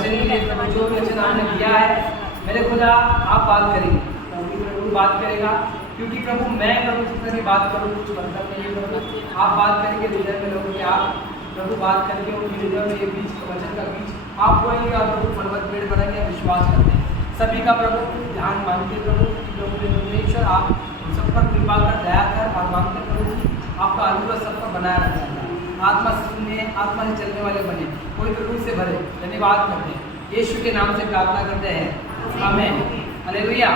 वचन के लिए प्रभु जो वचन आपने दिया है मेरे खुदा आप बात करेंगे, प्रभु बात करेगा, क्योंकि प्रभु मैं प्रभु जितने भी बात करूँ कुछ मतलब नहीं है प्रभु, आप बात करेंगे हृदय में लोगों के, आप प्रभु बात करके उनके हृदय में ये बीज वचन का बीज आप बोएंगे और प्रभु फलवत पेड़ बनाएंगे, विश्वास करते हैं सभी का प्रभु ध्यान मांगते प्रभु परमेश्वर आप सब पर कृपा कर दया कर और मांगते प्रभु आपका अनुग्रह सब पर बनाया रहता है, आत्मा से सुनने आत्मा से चलने वाले बने, कोई तो रूह से भरे, धन्यवाद करते हैं यीशु के नाम से प्रार्थना करते हैं, आमीन, हालेलुया।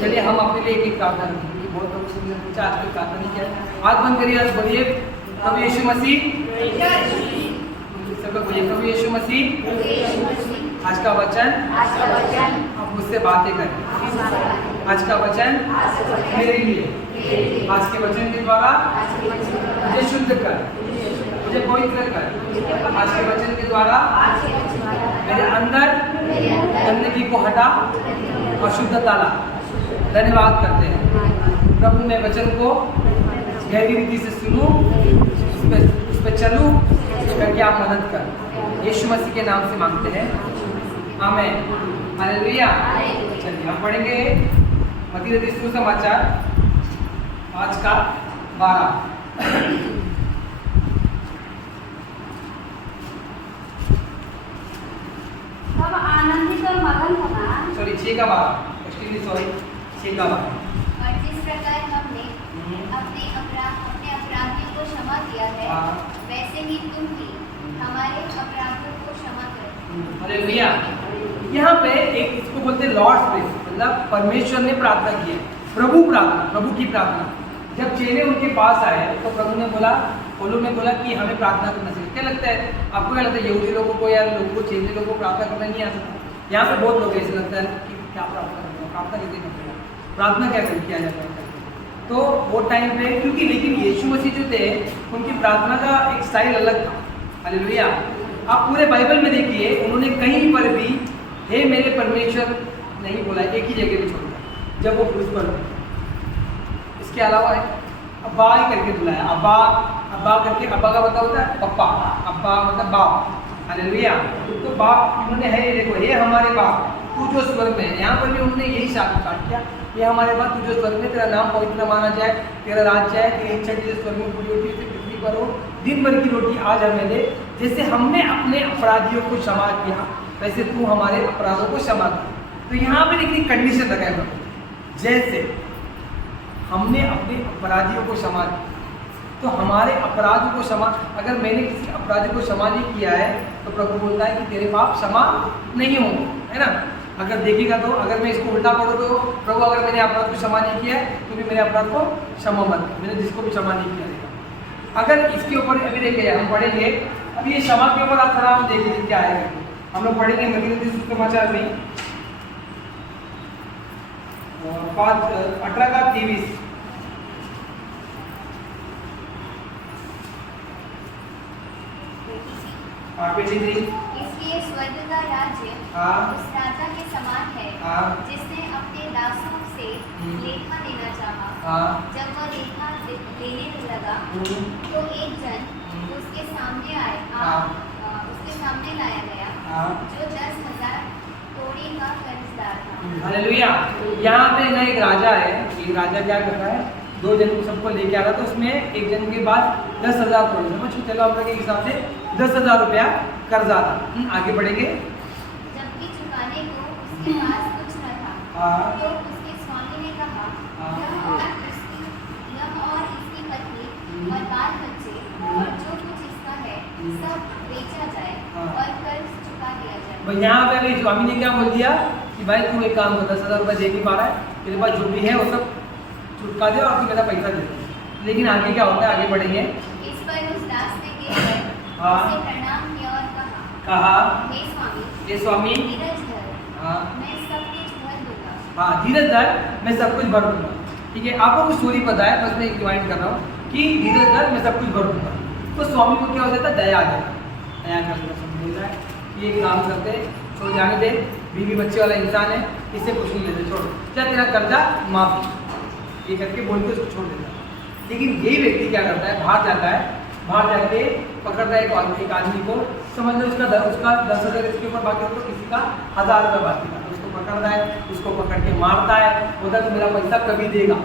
चलिए हम अपने लिए एक प्रार्थना करेंगे, बहुत लोग से पूछा आज कोई प्रार्थना नहीं किया, हाथ बंद करिए, आज बोलिए प्रभु यीशु मसीह, सबको बोलिए प्रभु यीशु मसीह, आज का वचन आप मुझसे बातें करें, आज का वचन मेरे लिए, आज के वचन के द्वारा मुझे शुद्ध कर, मुझे पवित्र कर, आज के वचन के द्वारा मेरे अंदर गंदगी को हटा और शुद्धता ला, धन्यवाद करते हैं प्रभु, मैं वचन को गहरी रीति से सुनूं, उस पर चलूं, करके आप मदद कर, यीशु मसीह के नाम से मांगते हैं, आमीन, हालेलुया। चलिए हम पढ़ेंगे मत्ती रचित सुसमाचार 5:12। तब आनंदित और मगन होना, 6:12, एक्चुअली 6:12। और जिस प्रकार हमने अपने अपराधियों को क्षमा किया है, वैसे ही तुम भी हमारे अपराधों को क्षमा करो। हालेलुया। यहाँ पे एक इसको बोलते हैं लॉर्ड्स प्रेयर, मतलब परमेश्वर ने प्रार्थना की है, प्रभु की प्रार्थना। जब चेले उनके पास आए तो प्रभु ने बोला, पोलो ने बोला कि हमें प्रार्थना करना चाहिए। क्या लगता है आपको, क्या लगता है यहूदी लोगों को या लोगों को, चेले लोगों को प्रार्थना करना नहीं आ सकता? यहाँ पे बहुत लोग ऐसे लगता है कि क्या प्रार्थना करना, प्रार्थना कैसे करते हैं, प्रार्थना कैसे किया जाता है। तो वो टाइम पे क्योंकि लेकिन यीशु मसीह जो थे उनकी प्रार्थना का एक स्टाइल अलग था, हालेलुया। आप पूरे बाइबल में देखिए उन्होंने कहीं पर भी हे मेरे परमेश्वर नहीं बोला, एक ही जगह पे छोड़ा जब वो क्रूस पर। इसके अलावा अब्बा ही करके बुलाया, अब्बा करके, अब्बा का मतलब होता है पप्पा, अब्बा मतलब बाप, हालेलुया। तो बाप उन्होंने है, देखो हे हमारे बाप तू जो स्वर्ग में है, यहाँ पर भी उन्होंने यही स्टार्ट किया, ये हमारे बाप तू जो स्वर्ग में, तेरा नाम पवित्र माना जाए, तेरा राज्य आए, तेरी इच्छा जैसे स्वर्ग में पूरी होती है पृथ्वी पर हो, दिन भर की रोटी आज हमें दे, जैसे हमने अपने अपराधियों को क्षमा किया वैसे तू हमारे अपराधों को क्षमा कर। तो यहाँ पे देखिए कंडीशन लगाए प्रभु, जैसे हमने अपने अपराधियों को क्षमा किया तो हमारे अपराधों को क्षमा, अगर मैंने किसी अपराधी को क्षमा नहीं किया है तो प्रभु बोलता है कि तेरे पाप क्षमा नहीं होंगे, है ना। अगर देखिएगा तो अगर मैं इसको उल्टा पढ़ूँ तो प्रभु अगर मैंने अपराध को क्षमा नहीं किया है तो भी मेरे अपराध को क्षमा मत, मैंने जिसको भी क्षमा नहीं किया है। अगर इसके ऊपर अभी देखिए हम पढ़ेंगे, अभी ये क्षमा के ऊपर थोड़ा हम देख लीजिए क्या आएगा, हम लोग पढ़ेंगे मत्ती रचित सुसमाचार में 18:23। इसलिए स्वर्ग का राज्य उस राजा के समान है जिसने अपने दासों से लेखा लेना चाहा। जब वह लेखा लेने लगा तो एक जन उसके सामने लाया गया जो 10,000 कौड़ी का कर्जदार था। हालेलुया। यहाँ पे ना एक राजा है, ये राजा क्या करता है, 2 जन को सबको लेके आ रहा था, उसमें एक जन के पास 10,000 कौड़ी, समझ चलो हम लोग के हिसाब से 10,000 रुपया कर्जा था। आगे बढ़ेंगे। जबकि चुकाने को उसके पास कुछ न था, तो उसके स्वामी ने कहा यह और इसकी पत्नी और बाल बच्चे और जो कुछ इसका है सब बेचा जाए और कर्ज चुका दिया जाए। यहाँ पे अभी स्वामी ने क्या बोल दिया कि भाई तू एक काम कर, 10,000 रुपया दे नहीं पा रहा है, तेरे पास जो भी है वो सब चुका दे और तू मेरा पैसा दे। लेकिन आगे क्या होता है, आगे बढ़ेंगे। इस पर उस दास ने गिरकर उसे प्रणाम किया और कहा हे स्वामी धीरज धर, मैं सब कुछ भर दूंगा। हाँ, धीरज धर, मैं सब कुछ भर दूंगा। ठीक है, आपको कुछ स्टोरी पता है, बस मैं एक रिमाइंड कर रहा हूँ कि धीरज धर, मैं सब कुछ भर दूंगा। तो स्वामी को क्या हो जाता है, दया आ जाता है, दया कर बोलता है कि एक काम करते, छोड़ जाने दे, बीवी बच्चे वाला इंसान है, इससे कुछ नहीं लेते, छोड़, क्या तेरा कर्जा माफी, ये करके बोल के उसको छोड़ देता है। लेकिन यही व्यक्ति क्या करता है, बाहर जाता है, बाहर जाके पकड़ता है एक आदमी को, समझ लो उसका 10,000 इसके ऊपर बाकी है, तो किसी का 1,000 रुपये बाकी था, तो उसको पकड़ता है, उसको पकड़ के मारता है, बोलता है तो मेरा पैसा कभी देगा,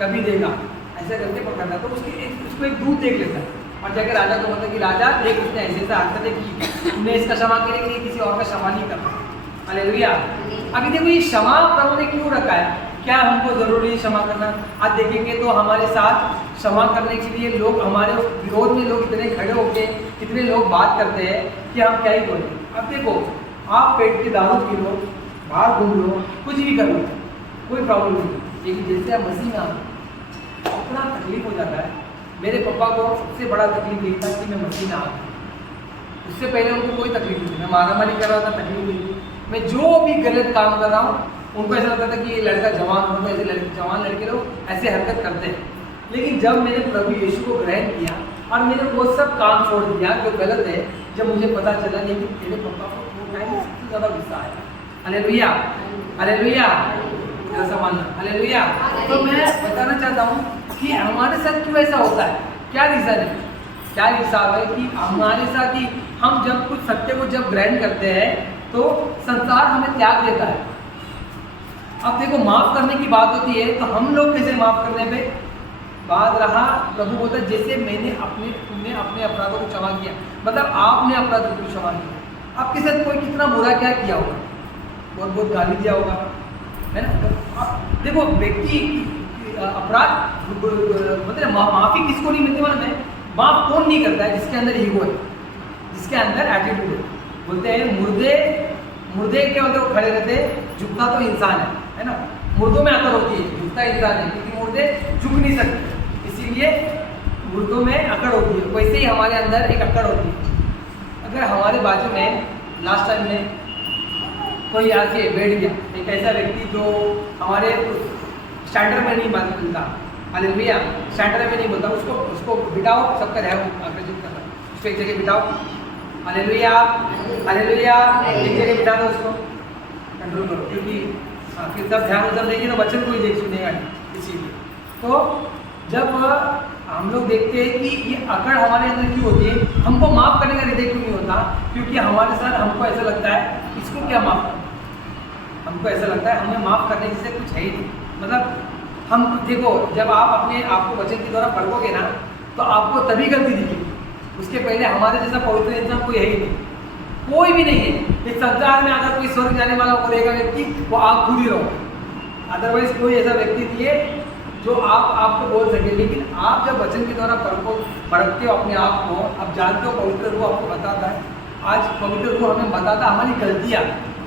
कभी देगा, ऐसे करके पकड़ता है। तो उसको एक दूत देख लेता है और जाकर राजा को बोलता है कि राजा देख उसने ऐसे ऐसे हरकतें की, तुमने इसका क्षमा करने के लिए किसी और का क्षमा नहीं करना। हालेलुया। अभी देखो ये क्षमा प्रभु ने क्यों रखा है, क्या हमको जरूरी है क्षमा करना? आज देखेंगे तो हमारे साथ क्षमा करने के लिए लोग, हमारे विरोध में लोग इतने खड़े होके कितने लोग बात करते हैं कि हम क्या ही बोलें। अब देखो आप पेट की दारू पी लो, बाहर घूम लो, कुछ भी कर लो, कोई प्रॉब्लम नहीं, लेकिन जैसे आप मसीह में आते इतना तकलीफ हो जाता है। मेरे पापा को सबसे बड़ा तकलीफ यही था कि मैं मसीह में आ गया, उससे पहले उनको कोई तकलीफ नहीं थी, मैं मारामारी कर रहा था, तकलीफ नहीं थी, मैं जो भी गलत काम कर रहा हूँ उनको ऐसा लगता था कि ये लड़का जवान होता है, ऐसे जवान लड़के लोग ऐसे हरकत करते हैं। लेकिन जब मैंने प्रभु यीशु को ग्रहण किया और मैंने वो सब काम छोड़ दिया जो गलत है, जब मुझे पता चला लेकिन मेरे पापा को वो टाइम सबसे ज़्यादा गुस्सा आया। हालेलुया, हालेलुया, मानना, हालेलुया। तो मैं बताना चाहता हूँ कि हमारे साथ क्यों ऐसा होता है, क्या रीज़न है, क्या हिसाब है कि हमारे साथ ही हम जब कुछ सत्य को जब ग्रहण करते हैं तो संसार हमें त्याग देता है। अब देखो माफ करने की बात होती है तो हम लोग कैसे माफ करने पे बात रहा, प्रभु बोलता है जैसे तुमने अपने अपराधों को क्षमा किया, मतलब आपने अपराधों को क्षमा किया। आपके साथ कोई कितना बुरा क्या किया होगा, बहुत बहुत गाली दिया होगा, है ना। देखो व्यक्ति अपराध मतलब माफी किसको नहीं मिलती, मतलब है माफ कौन नहीं करता है, जिसके अंदर ईगो है, जिसके अंदर एटीट्यूड है। बोलते हैं मुर्दे क्या होते हैं, वो खड़े रहते, झुकता तो इंसान है ना, मुर्दों में अकड़ होती है, झुकता इंसान है, क्योंकि मुर्दे झुक नहीं सकते, इसीलिए मुर्दों में अकड़ होती है। वैसे ही हमारे अंदर एक अकड़ होती है। अगर हमारे बाजू में लास्ट टाइम में कोई आके बैठ गया, एक ऐसा व्यक्ति जो हमारे स्टैंडर्ड में नहीं मिलता, हालेलुया, स्टैंडर्ड में नहीं बोलता, उसको बिठाओ, सबका ध्यान आकर्षित करना, उसको एक जगह बिठाओ, हालेलुया, हालेलुया, एक जगह बिठा दो, उसको कंट्रोल करो, क्योंकि फिर सब ध्यान उधर देंगे तो बच्चन को ही देख सुनेगा नहीं। इसीलिए तो जब हम लोग देखते हैं कि ये अकड़ हमारे अंदर क्यों होती है, हमको माफ़ करने का हृदय क्यों नहीं होता, क्योंकि हमारे साथ हमको ऐसा लगता है इसको क्या माफ़ करना, हमको ऐसा लगता है हमें माफ़ करने जैसे कुछ है ही नहीं। मतलब हम देखो जब आप अपने आप को वचन के द्वारा पढ़ोगे ना तो आपको तभी गलती दिखेगी, उसके पहले हमारे जैसा पवित्र इंसान कोई है ही नहीं, कोई भी नहीं है। इस संसार में अगर कोई स्वर्ग जाने वाला वो रहेगा व्यक्ति, वो आप खुद ही रहो, अदरवाइज कोई ऐसा व्यक्ति नहीं है जो आपको बोल सके। लेकिन आप जब वचन के द्वारा परखते हो अपने आप को, आप जानते हो पवित्र रूह आपको बताता है। आज पवित्र रूह हमें बताता है हमारी गलतियाँ,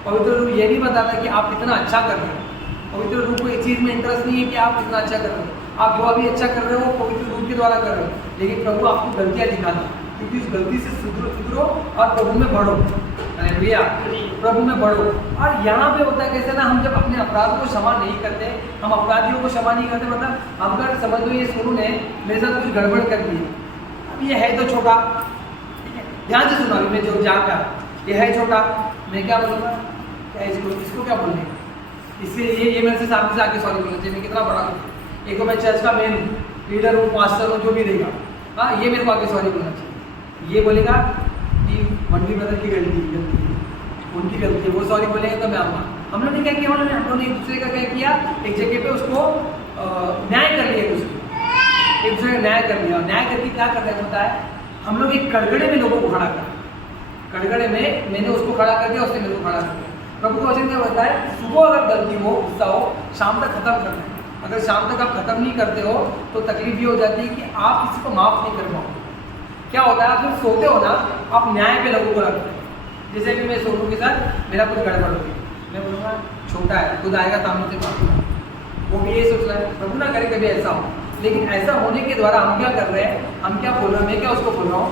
पवित्र रूह ये नहीं बताता कि आप कितना अच्छा कर रहे हो, पवित्र रूह को इस चीज़ में इंटरेस्ट नहीं है कि आप कितना अच्छा कर रहे हो, आप जो अभी अच्छा कर रहे हो पवित्र रूह के द्वारा कर रहे हो, लेकिन प्रभु आपको गलतियाँ दिखाता है, क्योंकि उस गलती से सुधरो और प्रभु में बढ़ो, हालेलुया, प्रभु में बढ़ो। और यहाँ पे होता है कैसे ना, हम जब अपने अपराधों को क्षमा नहीं करते, हम अपराधियों को क्षमा नहीं करते, मतलब हम अगर समझ लो ये सोनू ने मेरे साथ कुछ गड़बड़ कर दी, अब ये है तो छोटा, ठीक है, ध्यान से सुना, मैं जो जहाँ का ये है छोटा, मैं क्या बोलूँगा, क्या इसको क्या बोलने, इसके ये मेरे से सामने से आके सॉरी बोलना चाहिए, मैं कितना बड़ा हूँ, एक तो मैं चर्च का मेन हूँ, लीडर हूँ, पास्टर हूँ, जो भी रहेगा, हाँ ये मेरे को आगे सॉरी बोलना चाहिए। ये बोलेगा कि मंडी ब्रदर की गलती उनकी गलती है, वो सॉरी बोलेंगे तो मैं आऊँगा। हम लोग ने क्या किया, हम लोगों ने एक दूसरे का क्या किया, एक जगह पे उसको न्याय कर लिया, एक दूसरे का न्याय कर लिया। न्याय करके क्या करना होता है, हम लोग एक कड़गड़े में लोगों को खड़ा कर, कड़गड़े में मैंने उसको खड़ा कर दिया, उसने मेरे को खड़ा कर दिया। प्रभु का वचन क्या होता है, सुबह अगर गलती हो, गुस्सा हो, शाम तक खत्म करना है। अगर शाम तक आप खत्म नहीं करते हो तो तकलीफ ये हो जाती है कि आप किसी को माफ़ नहीं कर पाओगे। क्या होता है, आप जब सोते हो ना, आप न्याय पे लोगों को रखते हैं। जैसे कि मैं सोनू के साथ मेरा कुछ गड़बड़ हो गई, मैं बोलूँगा छोटा है, खुद आएगा सामने से माफी, वो भी ये सोच रहा है, प्रभु ना करे कभी ऐसा हो। लेकिन ऐसा होने के द्वारा हम क्या कर रहे हैं, हम क्या बोल रहे हैं, मैं क्या उसको बोल रहा हूँ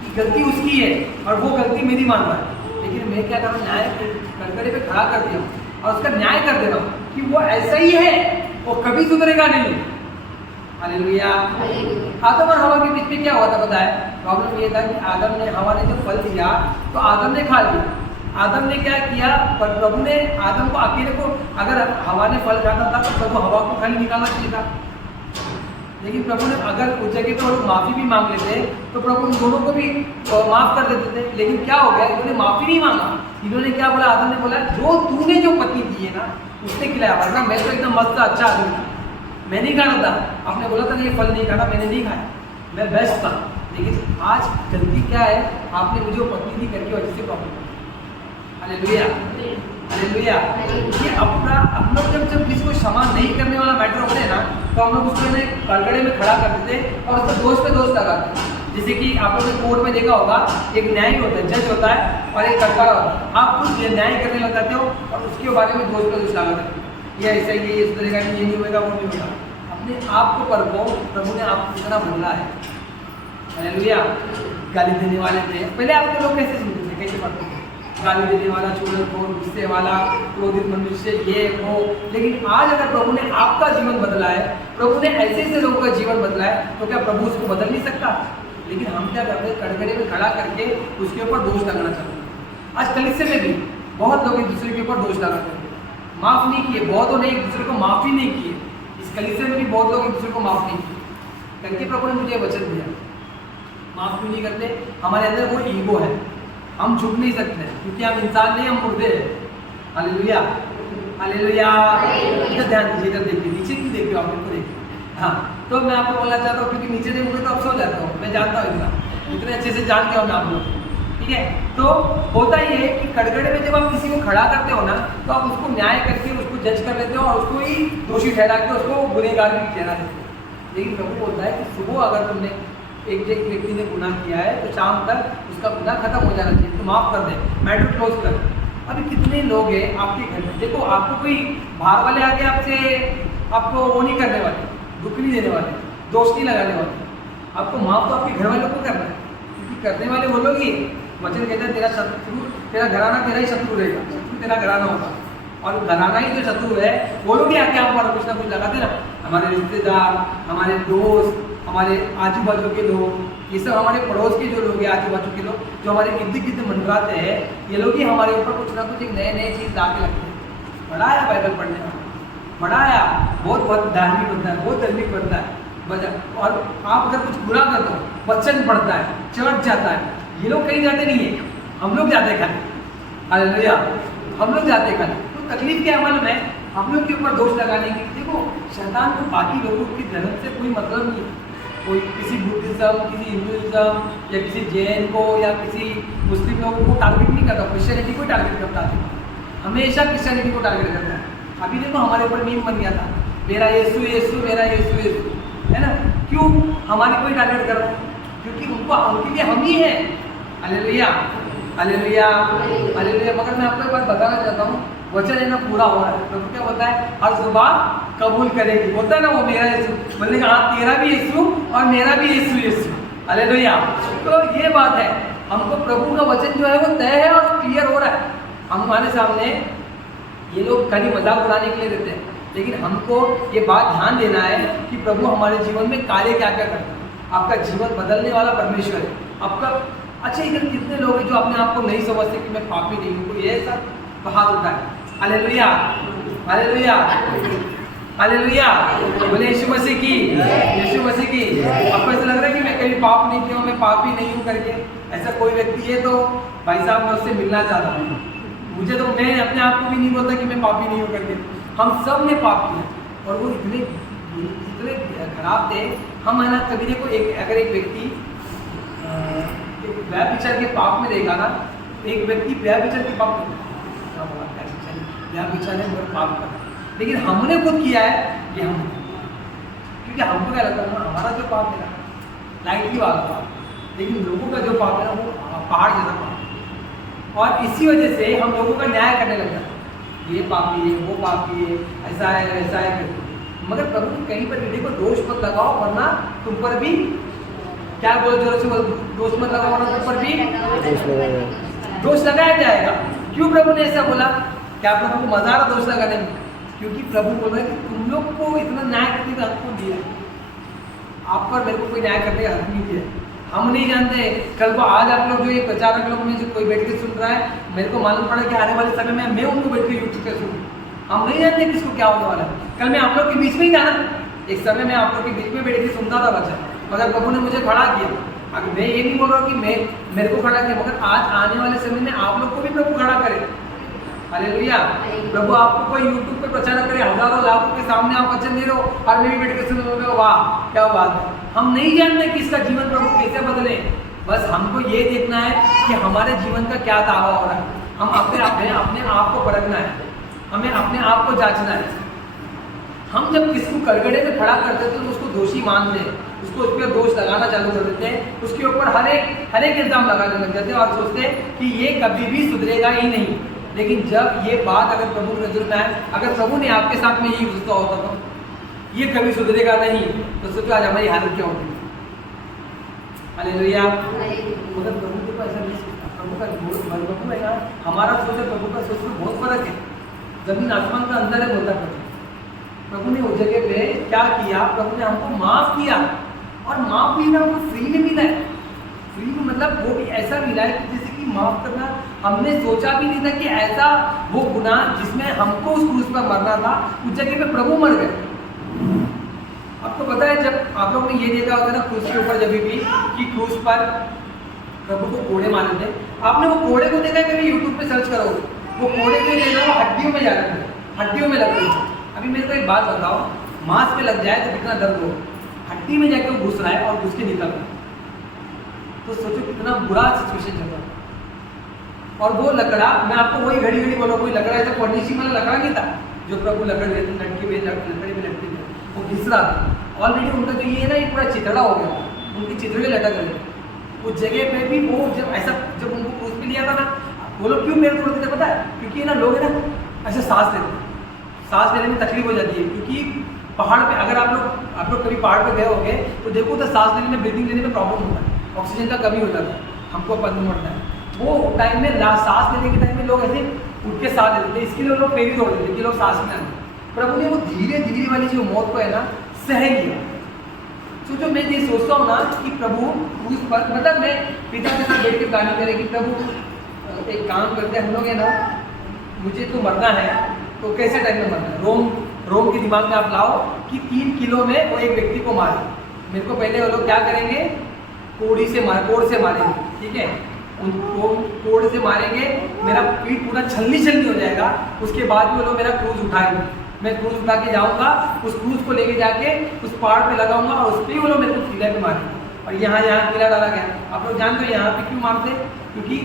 कि गलती उसकी है और वो गलती मेरी मान रहा है, लेकिन मैं क्या कर रहा हूँ, न्याय कड़कड़े पे खड़ा कर दिया और उसका न्याय कर दे रहा हूँ कि वो ऐसा ही है, वो कभी सुधरेगा नहीं। हालेलुया। आदम और हवा के बीच में क्या हुआ था पता है, प्रॉब्लम ये था कि आदम ने, हवा ने जब फल दिया तो आदम ने खा लिया। आदम ने क्या किया, पर प्रभु ने आदम को अकेले को, अगर हवा ने फल खाता था तो प्रभु हवा को खाली निकालना चाहिए था, लेकिन प्रभु ने अगर उस जगह पर लोग माफ़ी भी मांग लेते तो प्रभु उन दोनों को भी माफ़ कर देते थे। लेकिन क्या हो गया, इन्होंने माफ़ी नहीं मांगा। इन्होंने क्या बोला, आदम ने बोला जो तूने जो पत्नी दी है ना उसने खिलाया, वरना मैं तो एकदम मस्त अच्छा आदमी था, मैं नहीं खाना था। आपने बोला था ये फल नहीं खाना, मैंने नहीं खाया, मैं बेस्ट था। लेकिन आज गलती क्या है, आपने मुझे वो पत्नी दी करके वजह से प्रॉब्लम। Hallelujah, hallelujah. ये अपना हम लोग जब किसी को क्षमा नहीं करने वाला मैटर होते हैं ना, तो हम लोग उसको कटघरे में खड़ा कर देते और उसको दोष पे दोष लगाते हैं। जैसे कि आप लोगों ने कोर्ट में देखा होगा, एक न्यायी होता है, जज होता है और एक कटघरा होता है। आप कुछ न्याय करने लगाते हो और उसके बारे में दोष पे दोष लगाते हो, ये ऐसा ही, ये सुधरेगा नहीं, ये नहीं होगा, वो नहीं होगा। अपने आप को परखो, प्रभु ने आपको कितना बदला है। हालेलुया। गाली देने वाले थे पहले, आपको लोग कैसे सुनते थे, कैसे पढ़ते थे, गाली देने वाला, चुगलखोर, गुस्से वाला, क्रोधित मनुष्य, ये वो। लेकिन आज अगर प्रभु ने आपका जीवन बदला है, प्रभु ने ऐसे ऐसे लोगों का जीवन बदला है, तो क्या प्रभु उसको बदल नहीं सकता? लेकिन हम क्या करते हैं, कटघरे में खड़ा करके उसके ऊपर दोष लगाना चाहते हैं। आज कलीसिया में भी बहुत लोग एक दूसरे के ऊपर दोष लगाते हैं, माफ़ नहीं किए, बहुतों ने एक दूसरे को माफ़ ही नहीं किए। इस कलीसिया में भी बहुत लोग एक दूसरे को माफ़ नहीं किए करके प्रभु ने मुझे वचन दिया। माफ़ क्यों नहीं करते? हमारे अंदर वो ईगो है, हम झुक नहीं सकते क्योंकि हम इंसान नहीं, हम मुर्दे हैं। Hallelujah, hallelujah. इधर ध्यान दीजिए, इधर देखिए, नीचे क्यों देखिए, आप इनको देखिए। हाँ, तो मैं आपको बोलना चाहता हूँ, क्योंकि नीचे देखोगे तो आप सो जाता हूँ, मैं जानता हूँ, इतने अच्छे से जान के हो ना आप लोग, ठीक है। तो होता ही है कि कटघरे में जब आप किसी को खड़ा करते हो ना, तो आप उसको न्याय करके उसको जज कर लेते हो और उसको ही दोषी ठहरा के उसको गुनहगार भी ठहरा देते हो। लेकिन प्रभु बोलता है कि सुबह अगर तुमने एक व्यक्ति ने गुनाह किया है तो शाम तक उसका गुनाह खत्म हो जाना चाहिए, तो माफ़ कर दे, मैटर क्लोज कर। अभी कितने लोग हैं आपके घर में, देखो आपको कोई बाहर वाले आके आपको वो नहीं करने वाले, दुख नहीं देने वाले, दोष नहीं लगाने वाले। आपको माफ़ तो आपके घर वालों को करना है, क्योंकि करने वाले वो लोग ही। वचन कहते हैं तेरा शत्रु, तेरा घराना तेरा ही शत्रु रहेगा, शत्रु तेरा घराना होगा, और घराना ही जो शत्रु है वो लोग ही आके आप पर कुछ ना कुछ लगाते ना। हमारे रिश्तेदार, हमारे दोस्त, हमारे आजू बाजू के लोग, ये सब हमारे पड़ोस के जो लोग हैं, आजू बाजू के लोग जो हमारे इर्द गिर्द मंडराते हैं, ये लोग ही हमारे ऊपर कुछ ना कुछ एक नए नए चीज़ ला के लगते हैं। बढ़ाया बाइबल पढ़ने का, बढ़ाया, बहुत धार्मिक बनता है, बहुत धार्मिक बनता है। और आप अगर कुछ बुरा कर दो, वचन पढ़ता है, चर्च जाता है, ये लोग कहीं जाते नहीं है, हम लोग जाते खाली। हालेलुया, हम लोग जाते खाली। तो तकलीफ क्या है मालूम है, हम लोग के ऊपर दोष लगाने की। देखो, शैतान को बाकी लोगों की धर्म से कोई मतलब नहीं है। कोई किसी बुद्धिज्म, किसी हिंदुइज्म या किसी जैन को या किसी मुस्लिम लोगों को टारगेट नहीं करता, क्रिश्चियनिटी को टारगेट करता है, हमेशा क्रिश्चियनिटी को टारगेट करता है। अभी देखो हमारे ऊपर मीम बन गया था, मेरा यीशु यीशु, मेरा यीशु यीशु, है ना। क्यों हमारे कोई टारगेट करो? क्योंकि उनके लिए हम ही हैं। Hallelujah, hallelujah, hallelujah. मगर मैं आपको एक बात बताना चाहता हूँ, वचन है ना पूरा हो रहा है। प्रभु क्या बोलता है, हर जुबान कबूल करेगी, बोलता है ना वो मेरा यीशु, बोलने का हाँ तेरा भी यीशु और मेरा भी यीशु यीशु। हालेलुया। तो ये बात है, हमको प्रभु का वचन जो है वो तय है और क्लियर हो रहा है। हमारे सामने ये लोग खाली मजाक उड़ाने के लिए देते हैं, लेकिन हमको ये बात ध्यान देना है कि प्रभु हमारे जीवन में कार्य क्या क्या करता है। आपका जीवन बदलने वाला परमेश्वर है आपका। अच्छा, इधर कितने लोग हैं जो अपने आप को नहीं समझते कि मैं पापी नहीं हूँ, ये सब हाथ होता है। Hallelujah, hallelujah, hallelujah. बोले यीशु मसीह की, यीशु मसीह की। आपको ऐसा लग रहा है कि मैं कभी पाप नहीं किया हूँ, मैं पापी नहीं हूँ करके? ऐसा कोई व्यक्ति है तो भाई साहब मैं उससे मिलना चाहता हूँ। मुझे तो, मैं अपने आप को भी नहीं बोलता कि मैं पापी नहीं हूँ करके। हम सब ने पाप किया और वो इतने खराब थे। हम है ना, कभी देखो अगर एक व्यक्ति व्यभिचार के पाप में रहेगा ना, एक व्यक्ति व्यभिचार के पाप में व्यभिचार है और पाप कर, लेकिन हमने खुद किया है ये हम, क्योंकि हमको क्या लगता है हमारा जो पाप है ना लाइटली वाला पाप, लेकिन लोगों का जो पाप है ना वो पहाड़ जैसा पाप। और इसी वजह से हम लोगों का न्याय करने लग जाते हैं, ये पापी है, वो पापी है, ऐसा है वैसा है करके। मगर प्रभु ने कहीं पर देखो दोष मत लगाओ वरना तुम पर भी, क्या बोलो जोर से बोलो, दोष मत लगाओ वरना तुम पर भी दोष लगाया जाएगा। क्यों प्रभु ने ऐसा बोला? क्या प्रभु को मजा आ रहा दोष लगाने में? क्योंकि प्रभु बोल रहे हैं कि तुम लोग को इतना न्याय करने का हक कौन दिया? आप पर मेरे को कोई न्याय करने का हक नहीं दिया। हम नहीं जानते कल को आज आप लोग जो ये प्रचारक लोग में जो कोई बैठ के सुन रहा है, मेरे को मालूम पड़ा कि आने वाले समय में मैं उनको बैठ के यूट्यूब पे सुनूँ। हम नहीं जानते किसको क्या होने वाला है। कल मैं आप लोग के बीच में ही था ना, एक समय मैं आप लोग के बीच में बैठ के सुनता था वचन, मगर प्रभु ने मुझे खड़ा किया। अगर मैं ये नहीं बोल रहा हूँ कि मेरे को खड़ा किया, मगर आज आने वाले समय में आप लोग को भी प्रभु खड़ा करे। हालेलुया। प्रभु आपको कोई यूट्यूब पे प्रचार करे, हजारों लाखों के सामने आप वचन दे रहे हो और मैं भी बैठ के सुन रहा हूँ, वाह क्या बात है। हम नहीं जानते कि इसका जीवन प्रभु कैसे बदले, बस हमको ये देखना है कि हमारे जीवन का क्या दावा हो रहा है। हम अपने आप को परखना है, हमें अपने आप को जांचना है। हम जब किसी को कड़गड़े में खड़ा करते हैं तो उसको दोषी मानते हैं, उसको उस पर दोष लगाना चालू कर देते हैं, उसके ऊपर हर एक इल्जाम लगाने लग जाते हैं और सोचते हैं कि ये कभी भी सुधरेगा ही नहीं। लेकिन जब ये बात अगर प्रभु की नजर में आए, अगर प्रभु ने आपके साथ में यही गुस्सा होता तो ये कभी सुधरेगा नहीं, तो सोचो आज हमारी हालत क्या होती। हालेलुया। मगर प्रभु को ऐसा नहीं सोचता, प्रभु का प्रभु है ना, हमारा सोच और प्रभु का सोच में बहुत फर्क है, जमीन आसमान का अंदर है बोलता प्रभु ने उस जगह पे क्या किया, प्रभु ने हमको माफ किया और माफ भी हमको फ्री में मिला है। फ्री में मतलब वो भी ऐसा मिला है कि जैसे कि माफ करना हमने सोचा भी नहीं था कि ऐसा वो गुनाह जिसमें हमको उस क्रूस पर मरना था, उस जगह पे प्रभु मर गए। आपको पता है जब आप लोग ने ये देखा होगा ना क्रूस के ऊपर जब भी कि क्रूस पर प्रभु को कोड़े मारे थे, आपने वो कोड़े को देखा है कभी यूट्यूब पे सर्च करो, वो कोड़े जो देखा वो हड्डियों में जा रहे थे, हड्डियों में लग रही थी। अभी मेरे को एक बात बताओ, मांस पे लग जाए तो कितना दर्द हो, हड्डी में जाके वो घुस रहा है और घुस के निकल रहा है, तो सोचो कितना बुरा सिचुएशन चल रहा है। और वो लकड़ा, मैं आपको वही घड़ी घड़ी बोला, कोई लकड़ा ऐसा फर्निशिंग वाला लकड़ा नहीं था जो प्रभु लकड़े में लटके थे, वो घिस रहा था। ऑलरेडी उनका जो ये है ना, ये पूरा चितड़ा हो गया, उनकी चितड़े लटक रहे। उस जगह पे भी वो जब उनको क्रूस पे लिया था ना, वो लोग क्यों पैर तोड़ते थे पता है? क्योंकि ना लोग है ना ऐसे सांस लेने में तकलीफ हो जाती है। क्योंकि पहाड़ पे अगर आप लोग कभी पहाड़ पे गए होंगे तो देखो तो सांस लेने में, ब्रीथिंग लेने में प्रॉब्लम होता है, ऑक्सीजन का कमी हो जाता है, हमको पता पड़ता है। वो टाइम में सांस लेने के टाइम में लोग ऐसे उठ के सांस लेते थे, इसके लिए लोग पैर तोड़ देते कि लोग सांस नहीं आते। प्रभु ने वो धीरे धीरे वाली जो मौत को है ना सह लिया। सोचो मैं ये सोचता हूँ ना कि प्रभु उस पर, मतलब मैं पिता के साथ बैठ के प्लानिंग करें कि प्रभु एक काम करते हैं हम लोग है ना, मुझे तो मरना है तो कैसे टाइम में मरना है। रोम के दिमाग में आप लाओ कि 3 किलो में वो एक व्यक्ति को मारे। मेरे को पहले वो लोग क्या करेंगे, कोड़ से मारेंगे, ठीक है, उनको कोड़ से मारेंगे, मेरा पीठ पूरा छलनी हो जाएगा। उसके बाद भी वो लोग मेरा क्रूज उठाएंगे, मैं क्रूज उठा के जाऊँगा, उस क्रूज को लेके जाके उस पहाड़ पे लगाऊंगा और उस पर ही वो लोग मेरे को किले पे मारेंगे। और यहाँ किला डाला गया, आप लोग जानते हो यहाँ पे क्यों मारते, क्योंकि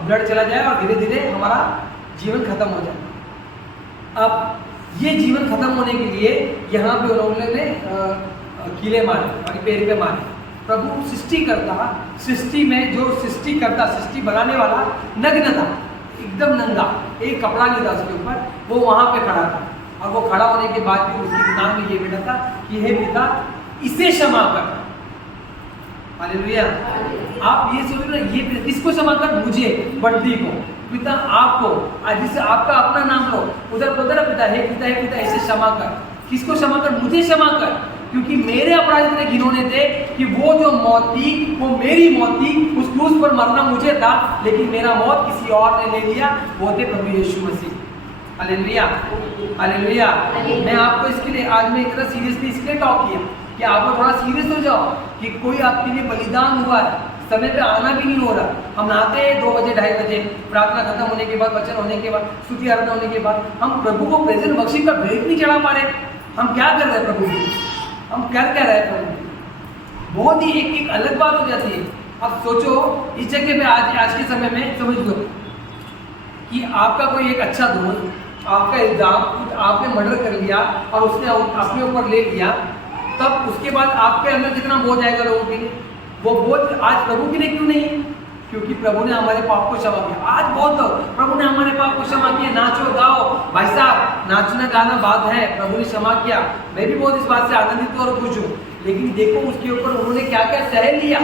ब्लड चला जाए और धीरे धीरे हमारा जीवन खत्म हो जाए। अब ये जीवन खत्म होने के लिए यहाँ पे उन्होंने कीले मारे और पैर पे मारे। प्रभु सृष्टि में जो सृष्टि बनाने वाला नग्न था, एकदम नंगा, एक कपड़ा नहीं था उसके ऊपर, वो वहाँ पे खड़ा था। और वो खड़ा होने के बाद भी उसके दिमाग में ये बेटा था कि हे पिता इसे क्षमा कर। हालेलुया। आप ये सोच रहे ये किसको क्षमा कर, मुझे बंटी को, पिता आपको, जिससे आपका अपना नाम लो, उधर बोलते ना पिता ऐसे क्षमा कर। किसको क्षमा कर, मुझे क्षमा कर, क्योंकि मेरे अपराध इतने घिनौने थे कि वो जो मौत थी वो मेरी मौत थी, उस क्रूस पर मरना मुझे था, लेकिन मेरा मौत किसी और ने ले लिया, वो थे प्रभु यीशु मसीह। Hallelujah, hallelujah. मैं आपको इसके लिए आज मैं इतना सीरियसली इसलिए टॉक किया कि आप लोग थोड़ा सीरियस हो जाओ कि कोई आपके लिए बलिदान हुआ है, समय पे आना भी नहीं हो रहा। हम नहाते हैं 2 बजे 2:30 बजे, प्रार्थना खत्म होने के बाद, वचन होने के बाद, स्तुति आराधना होने के बाद, हम प्रभु को प्रेजेंट वर्शिप का भेंट नहीं चढ़ा पा रहे। हम क्या कर रहे हैं प्रभु, हम क्या कह रहे हैं प्रभु, बहुत ही एक अलग बात हो जाती है। अब सोचो इस जगह पे आज के समय में समझ लो कि आपका कोई एक अच्छा दोस्त, आपका इल्जाम, आपने मर्डर कर लिया और उसने अपने ऊपर ले लिया, तब उसके बाद आपके अंदर कितना बोझ आएगा लोगों के लिए। वो बोझ आज प्रभु के लिए क्यों नहीं है, क्योंकि प्रभु ने हमारे पाप को क्षमा किया। आज बहुत प्रभु ने हमारे पाप को क्षमा किया, नाचो गाओ भाई साहब, नाचना गाना बात है, प्रभु ने क्षमा किया, मैं भी बहुत इस बात से आनंदित और खुश हूँ। लेकिन देखो उसके ऊपर उन्होंने क्या क्या सह लिया,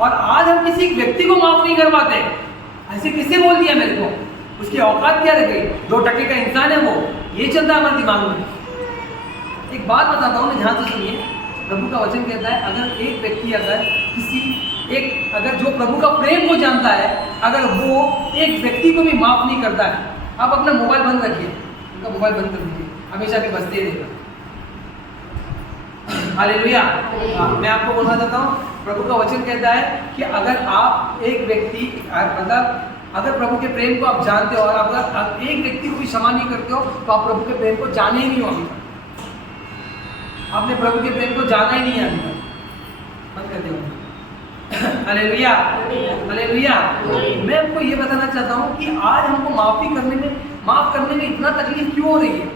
और आज हम किसी व्यक्ति को माफ नहीं कर पाते। ऐसे किससे बोल दिया मेरे को, उसकी औकात क्या रह गई, 2 टके का इंसान है वो, ये चलता है हमारे दिमाग में। एक बात बताता हूँ, ध्यान से सुनिए। प्रभु का वचन कहता है अगर एक व्यक्ति अगर जो प्रभु का प्रेम को जानता है, अगर वो एक व्यक्ति को भी माफ नहीं करता है, आप अपना मोबाइल बंद रखिए, उनका मोबाइल बंद कर दीजिए, हमेशा भी बजते रहेगा। हालेलुया। मैं आपको बोलना चाहता हूँ, प्रभु का वचन कहता है कि अगर आप एक व्यक्ति मतलब अगर प्रभु के प्रेम को आप जानते हो और अगर एक व्यक्ति को भी क्षमा नहीं करते हो तो आप प्रभु के प्रेम को जाने ही नहीं हो अभी तक। आपने प्रभु के प्रेम को जाना ही नहीं है अभी तक। मत कर दो। Hallelujah, hallelujah. मैं आपको ये बताना चाहता हूँ कि आज हमको माफ करने में इतना तकलीफ क्यों हो रही है।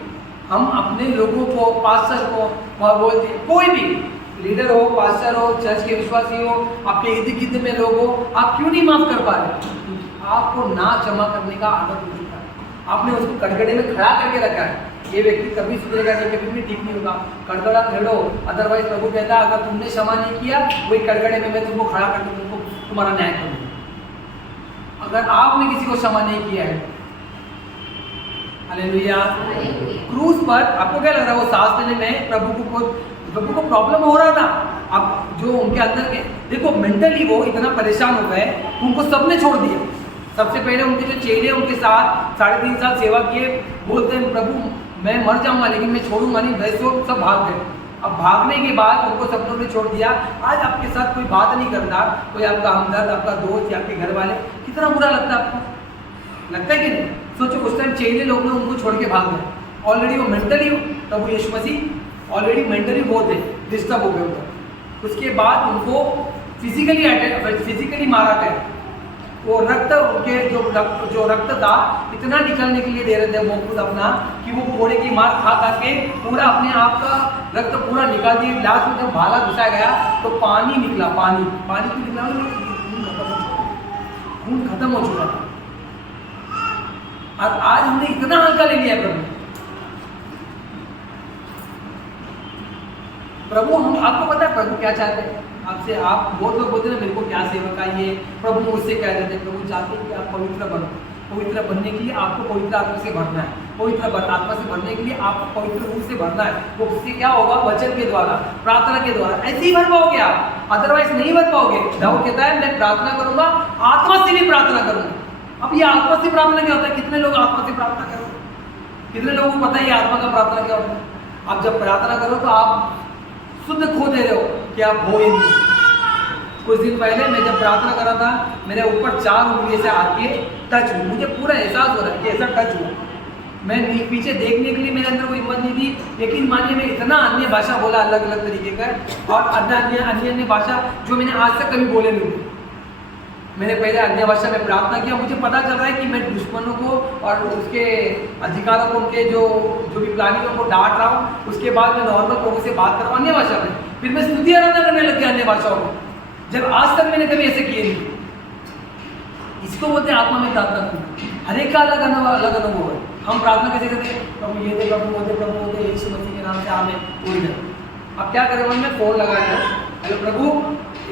हम अपने लोगों को, पास्टर को बोलते हैं, कोई भी लीडर हो, पास्टर हो, चर्च के विश्वासी हो, आपके इर्द गिर्द में लोग हो, आप क्यों नहीं माफ कर पा रहे? आपको ना क्षमा करने का आदत हो चुका है। आपने उसको कटघरे में खड़ा करके रखा है। ये व्यक्ति कभी सुधरेगा नहीं, कभी भी ठीक नहीं होगा। कटघरा खेलो, अदरवाइज प्रभु कहता है अगर तुमने क्षमा नहीं किया वही कटघरे में मैं तुमको खड़ा करके तुमको तुम्हारा न्याय करूंगा। अगर आपने किसी को क्षमा नहीं किया है, हालेलुया। क्रूस पर आपको क्या लग रहा है, वो सांस लेने में प्रभु को प्रॉब्लम हो रहा था। अब जो उनके अंदर के देखो मेंटली वो इतना परेशान हो गए, उनको सबने छोड़ दिया। सबसे पहले उनके जो चेले उनके साथ 3.5 साल सेवा किए, बोलते हैं प्रभु मैं मर जाऊंगा लेकिन मैं छोड़ूंगा नहीं, वैसे वो सब भाग गए। अब भागने के बाद उनको सब लोगों ने छोड़ दिया। आज आपके साथ कोई बात नहीं करता, कोई आपका हमदर्द, आपका दोस्त या आपके घर वाले, कितना बुरा लगता है आपको? लगता है कि नहीं? सोचो उस टाइम चेले लोग ने उनको छोड़ के भाग गए। ऑलरेडी वो मेंटली, प्रभु यीशु मसीह ऑलरेडी मेंटली बहुत है डिस्टर्ब हो गए उनको। उसके बाद उनको फिजिकली मारा गया। वो रक्त उनके जो रक्त था इतना निकलने के लिए दे रहे थे वो खुद अपना कि वो घोड़े की मार खा के पूरा अपने आप का रक्त पूरा निकाल दिए। लास्ट में जब भाला घुसाया गया तो पानी निकला। पानी क्यों निकला? खून खत्म हो चुका था। और आज हमने इतना हल्का ले लिया प्रभु हम आपको पता है प्रभु क्या चाहते हैं आपसे? आप बहुत लोग बोलते हैं मेरे को क्या सेवा चाहिए, प्रभु मुझसे कह देते हैं प्रभु चाहते हैं कि आप पवित्र बनो। पवित्र बनने के लिए आपको पवित्र आत्मा से भरना है। पवित्र आत्मा से भरने के लिए आपको पवित्र रूप से भरना है। वो उससे क्या होगा? वचन के द्वारा, प्रार्थना के द्वारा। ऐसे ही भर पाओगे आप, अदरवाइज नहीं भर पाओगे। दाऊद कहता है मैं प्रार्थना करूंगा, आत्मा से भी प्रार्थना करूंगा। अब ये आत्मा से प्रार्थना क्या होता है? कितने लोग आत्मा से प्रार्थना करोगे? कितने लोगों को पता है ये आत्मा का प्रार्थना क्या होता है? आप जब प्रार्थना करो तो आप शुद्ध खो दे रहे हो कि आप हो ही नहीं। कुछ दिन पहले मैं जब प्रार्थना कर रहा था, मेरे ऊपर 4 उंगली से आके टच हुई। मुझे पूरा एहसास हो रहा है कि ऐसा टच हुआ। मैं पीछे देखने के लिए मेरे अंदर कोई हिम्मत नहीं थी। लेकिन मानिए मैं इतना अन्य भाषा बोला, अलग अलग तरीके का, और अन्य भाषा जो मैंने आज तक कभी बोले नहीं थे। मैंने पहले अन्य भाषा में प्रार्थना किया। मुझे पता चल रहा है कि मैं दुश्मनों को और उसके अधिकारों को, उनके जो भी प्लानिंग है उनको डांट रहा हूँ। उसके बाद मैं नॉर्मल प्रभु से बात कर रहा हूँ अन्य भाषा में। फिर मैं स्तुति आराधना करने लग गया अन्य भाषाओं में, जब आज तक मैंने कभी ऐसे किए नहीं। इसको बोलते हैं आत्मा में प्रार्थना करना। हर एक का अलग अनुभव है। हम प्रार्थना कैसे करते हैं? प्रभु ये दे, प्रभु वो दे, प्रभु वो दे, यीशु मसीह के नाम से आमीन, पूरी कर। अब क्या करें? मैं फोन लगाया, हेलो प्रभु,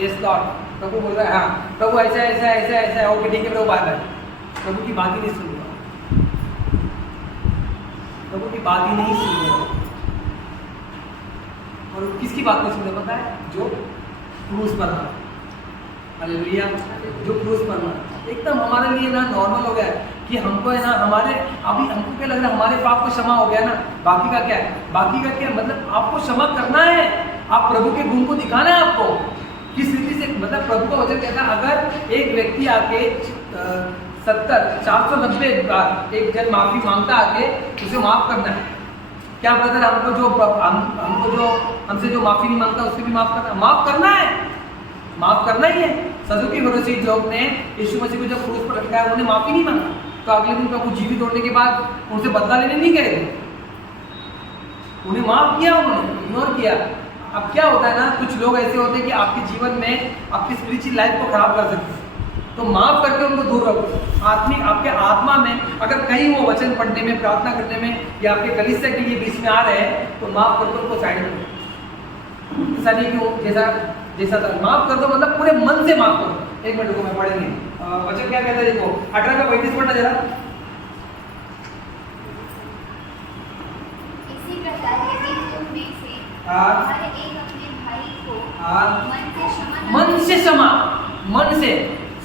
यस लॉर्ड। प्रभु बोल रहा है हाँ प्रभु ऐसा ऐसा ऐसा ऐसा, ओके ठीक है प्रभु, बाय बाय। प्रभु की बात ही नहीं सुन रहा, प्रभु की बात ही नहीं सुन रहा। और किसकी बात नहीं सुन रहा पता है? जो क्रूस पर था। हालेलुया। जो क्रूस पर था एकदम हमारे लिए ना नॉर्मल हो गया है कि हमको है ना हमारे अभी हमको क्या लग रहा है हमारे पाप को क्षमा हो गया ना, बाकी का क्या है? बाकी का क्या मतलब आपको क्षमा करना है। आप प्रभु के गुण को दिखाना है आपको किस रीति से। मतलब प्रभु का वचन कहता है अगर एक व्यक्ति आके 490 बार एक जन माफी मांगता आके उसे माफ करना है। क्या ब्रदर हमसे जो माफी नहीं मांगता उससे भी माफ करना है। माफ करना ही है। सदुकी फरीसी लोग ने यीशु मसीह को जब क्रूस पर लटकाया उन्होंने माफी नहीं मांगा, तो अगले दिन प्रभु जीवित होने के बाद उनसे बदला लेने नहीं गए थे, उन्हें माफ किया, उन्होंने इग्नोर किया। अब क्या होता है ना, कुछ लोग ऐसे होते हैं कि आपके जीवन में आपकी स्पिरिचुअल लाइफ को खराब कर सकते हैं, तो माफ करके उनको दूर रखो। आपके आत्मा में अगर कहीं वो वचन पढ़ने में, प्रार्थना करने में या आपके कलीसिया के लिए बीच में आ रहे हैं तो माफ करके उनको साइड में रखो। ऐसा नहीं कि जैसा था माफ कर दो, मतलब पूरे मन से माफ करो। एक मिनट को मैं पढ़ेंगे वचन क्या कहता है, देखो 18 का 35 पढ़ना जरा। इसी प्रकार यदि तुम में से हर एक अपने भाई को मन से क्षमा, मन से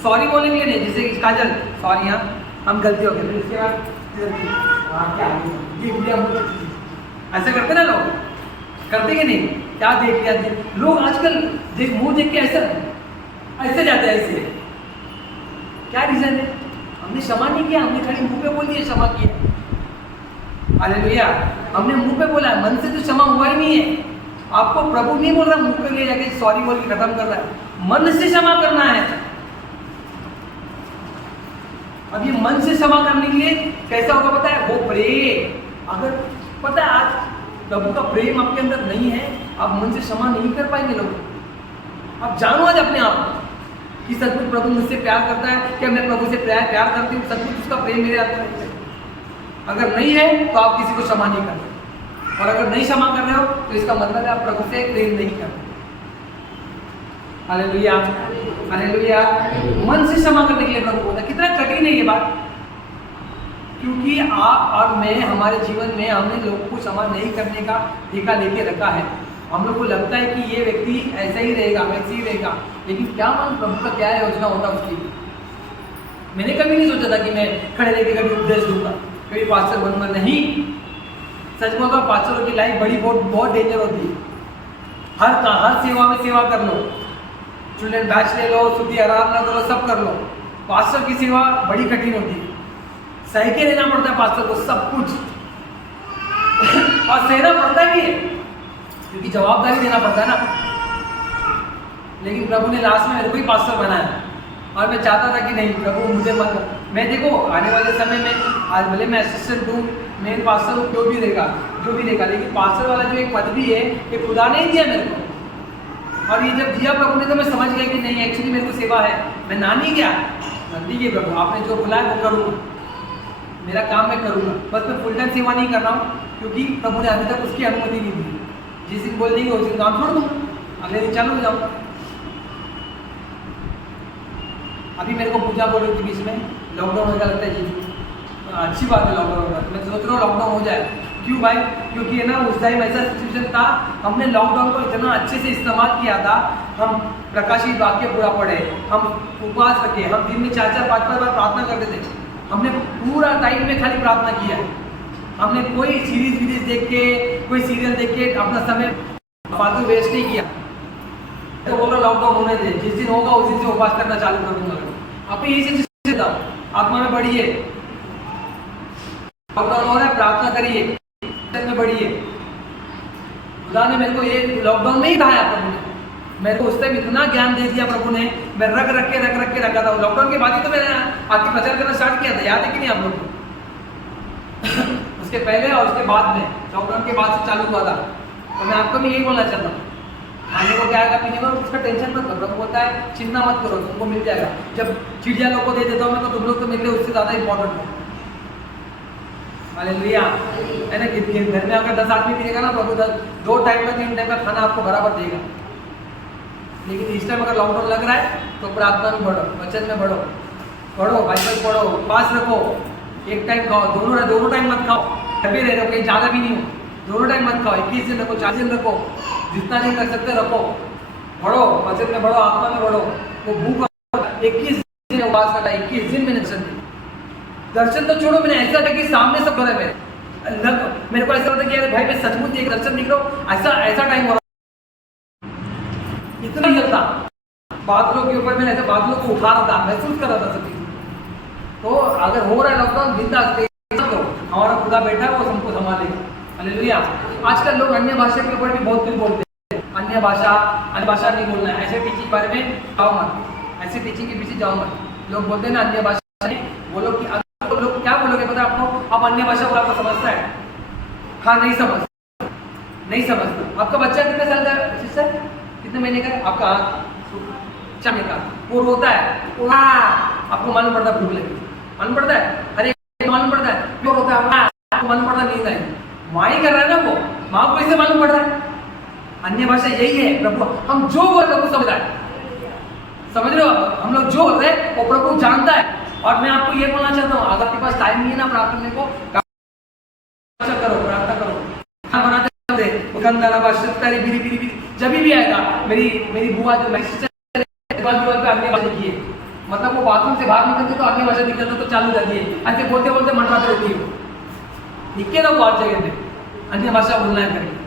सॉरी बोलने के लिए नहीं, जैसे काजल सॉरी हाँ हम गलती हो गई, इसके बाद क्या ऐसे करते ना लोग, करते कि नहीं? क्या देख लिया लोग आजकल मुंह देख के ऐसे जाते हैं ऐसे। क्या रीजन है? हमने क्षमा नहीं किया, हमने खाली मुंह पे बोल दिया क्षमा किया। हालेलुया, हमने मुंह पे बोला, मन से तो क्षमा हुआ ही नहीं है। आपको प्रभु नहीं बोल रहा मुंह पे ले जाके सॉरी बोल के खत्म कर रहा है, मन से क्षमा करना है। अब ये मन से क्षमा करने के लिए कैसा होगा पता है? वो प्रेम, अगर पता है आज प्रभु का प्रेम आपके अंदर नहीं है, आप मन से क्षमा नहीं कर पाएंगे लोग। आप जानो आज अपने आप को कि सचमुच प्रभु मुझसे प्यार करता है, क्या मैं प्रभु से प्यार करती हूँ, सचमुच उसका प्रेम मेरे अंदर है। अगर नहीं है तो आप किसी को क्षमा नहीं करते, और अगर नहीं क्षमा कर रहे हो तो इसका मतलब है आप प्रभु से प्रेम नहीं करते। Hallelujah, hallelujah. मन से क्षमा करने के लिए प्रभु बोलता है। कितना कठिन है ये बात, क्योंकि आप और मैं हमारे जीवन में हमने लोगों को क्षमा नहीं करने का ठेका लेके रखा है। हम लोग को लगता है कि ये व्यक्ति ऐसा ही रहेगा, वैसे ही रहेगा, लेकिन क्या मालूम प्रभु का क्या योजना होता उसकी। मैंने कभी नहीं सोचा था कि मैं खड़े लेके कभी उपदेश दूंगा, कभी पास्टर बनूंगा। नहीं, सच में तो पास्टरों की लाइफ बहुत डेंजर होती है। हर सेवा में सेवा कर लो, चिल्ड्रन बैच ले लो, स्तुति आराधना करो, सब कर लो। पास्टर की सेवा बड़ी कठिन होती है, सह के रहना पड़ता है पास्टर को सब कुछ और सहना पड़ता भी है, क्योंकि जवाबदारी देना पड़ता है ना। लेकिन प्रभु ने लास्ट में मेरे को ही पास्टर बनाया, और मैं चाहता था कि नहीं प्रभु मुझे मत, मैं देखो आने वाले समय में आज भले मैं असिस्टेंट हूँ, मेन पास्टर हूँ, जो भी रहेगा, लेकिन पास्टर वाला जो एक पद भी है ये खुदा ने ही दिया मेरे को। और ये जब दिया प्रभु ने तो मैं समझ गया कि नहीं एक्चुअली मेरे को सेवा है। मैं नानी गया नंदी के प्रभु आपने जो बुलाया वो करूँगा, मेरा काम मैं करूँगा, बस मैं फुल टाइम सेवा नहीं कर रहा हूँ, क्योंकि प्रभु ने अभी तक उसकी अनुमति नहीं दी। जिस दिन बोल देंगे उस दिन काम छोड़ दूँगा, अगले दिन चालू हो जाऊँगा। अभी मेरे को पूजा बोल रही थी बीच में, लॉकडाउन होगा लगता है जी, अच्छी बात है लॉकडाउन होगा, मैं सोच रहा हूँ लॉकडाउन हो जाए। क्यों भाई? क्योंकि है ना उस टाइम ऐसा सिचुएशन था, हमने लॉकडाउन को इतना अच्छे से इस्तेमाल किया था। हम प्रकाशित वाक्य पूरा पढ़े, हम उपवास रखे, हम दिन में 4-4, 5-5 बार प्रार्थना करते थे। हमने पूरा टाइम में खाली प्रार्थना किया है। हमने कोई सीरीज देख के, कोई सीरियल देख के अपना समय फालतू वेस्ट नहीं किया। तो बोल रहा लॉकडाउन होने दे, जिस दिन होगा उस दिन से उपवास करना चालू कर दूंगा। आप यही से आत्मा में बढ़िए, लॉकडाउन हो रहा है प्रार्थना करिए, में बढ़िए। खुदा ने मेरे को ये लॉकडाउन में ही कहा प्रभु ने, मेरे को उस टाइम इतना ज्ञान दे दिया प्रभु ने, मैं रख के रखा था। लॉकडाउन के बाद ही तो मैंने आपकी प्रचार करना स्टार्ट किया था, याद है कि नहीं आप लोग को? उसके पहले और उसके बाद में, लॉकडाउन के बाद से चालू हुआ था। तो मैं आपको भी यही बोलना चाहता हूँ, खाने को क्या आएगा पीने को उसका टेंशन मत करो। प्रभु बोलता है चिंता मत करो, तुमको मिल जाएगा। जब चिड़िया लोग को दे देता हूँ मैं, तो तुम लोग तो मेरे लिए उससे ज़्यादा इंपॉर्टेंट हो। हालेलुया, है ना? घर में अगर 10 आदमी मिलेगा ना, प्रभु 2 टाइम का 3 टाइम का खाना आपको बराबर देगा। लेकिन इस टाइम अगर लॉकडाउन लग रहा है तो प्रार्थना में बढ़ो, वचन में बढ़ो, बाइबल पढ़ो, पास रखो, एक टाइम खाओ, दोनों टाइम मत खाओ, कभी रह रहे हो, कहीं ज़्यादा भी नहीं हो, दोनों टाइम मत खाओ। 21 दिन रखो, 40 दिन रखो, जितना दिन रख सकते रखो, बढ़ो, वचन में बढ़ो, आत्मा में बढ़ो। वो भूख 21 दिन उपवास करना, 21 दिन मैंने दर्शन तो छोड़ो, मैंने ऐसा था कि सामने सब भरा मेरे को ऐसा होता कि भाई मैं सचमुच एक दर्शन दिख रहा हूँ, ऐसा टाइम हो रहा, इतना ही था। बादलों के ऊपर मैंने ऐसे बादलों को उठा रहा था, महसूस कर रहा था सब चीज। तो अगर हो रहा है लॉकडाउन, बिंदास हमारा खुदा बैठा है, वो सबको संभालेगा। हालेलुया। आजकल लोग अन्य भाषा के ऊपर भी बहुत कुछ बोलते हैं, अन्य भाषा नहीं बोलना है, ऐसे टीचिंग के बारे में जाओ मत, ऐसे टीचिंग के पीछे जाओ मत। लोग बोलते हैं ना अन्य भाषा नहीं बोलो, कि लोग क्या बोलोगे पता आपको? आप अन्य भाषा बोला आपको समझता है? हाँ, नहीं समझता। आपका बच्चा कितने साल का है सिस्टर? कितने महीने का है आपका? 4 महीने का। वो रोता है, आपको मालूम पड़ता है भूख लगी, मालूम पड़ता है, अरे मालूम पड़ता है क्यों रोता है, आपको मालूम पड़ता नींद आई, माँ ही कर रहा है ना वो, माँ को इससे मालूम पड़ रहा है। अन्य भाषा यही है, प्रभु हम जो बोल रहे प्रभु समझ रहा है, समझ रहे हो? हम लोग जो बोल रहे हैं वो प्रभु जानता है। और मैं आपको ये बोलना चाहता हूँ, अगर आपके पास टाइम नहीं है ना प्रार्थना को, प्रार्थना करो, खाना बनाते जब भी आएगा। मेरी बुआ जो अन्य भाषा की है, मतलब वो बाथरूम से बाहर निकलते तो अन्य भाषा निकलते तो चालू रहती है, ऐसे बोलते बोलते मंडराते रहती है, निके ना बाहर जगह पे अन्य भाषा बोलना है करके।